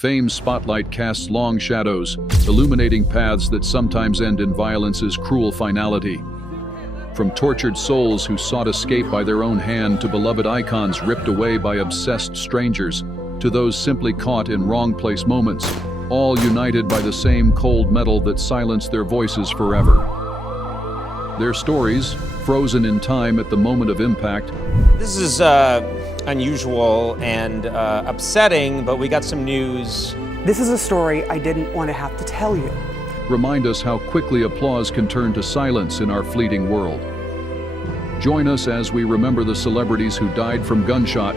Fame's spotlight casts long shadows, illuminating paths that sometimes end in violence's cruel finality. From tortured souls who sought escape by their own hand to beloved icons ripped away by obsessed strangers, to those simply caught in wrong place moments, all united by the same cold metal that silenced their voices forever. Their stories, frozen in time at the moment of impact. This is unusual and upsetting, but we got some news. This is a story I didn't want to have to tell you. Remind us how quickly applause can turn to silence in our fleeting world. Join us as we remember the celebrities who died from gunshot.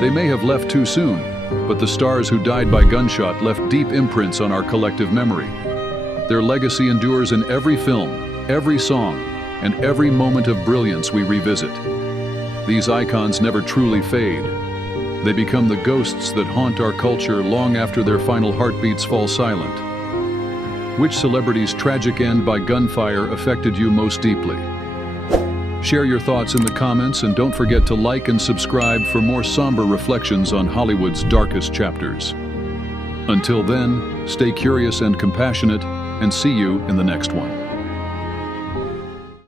They may have left too soon, but the stars who died by gunshot left deep imprints on our collective memory. Their legacy endures in every film, every song, and every moment of brilliance we revisit. These icons never truly fade. They become the ghosts that haunt our culture long after their final heartbeats fall silent. Which celebrity's tragic end by gunfire affected you most deeply? Share your thoughts in the comments, and don't forget to like and subscribe for more somber reflections on Hollywood's darkest chapters. Until then, stay curious and compassionate, and see you in the next one.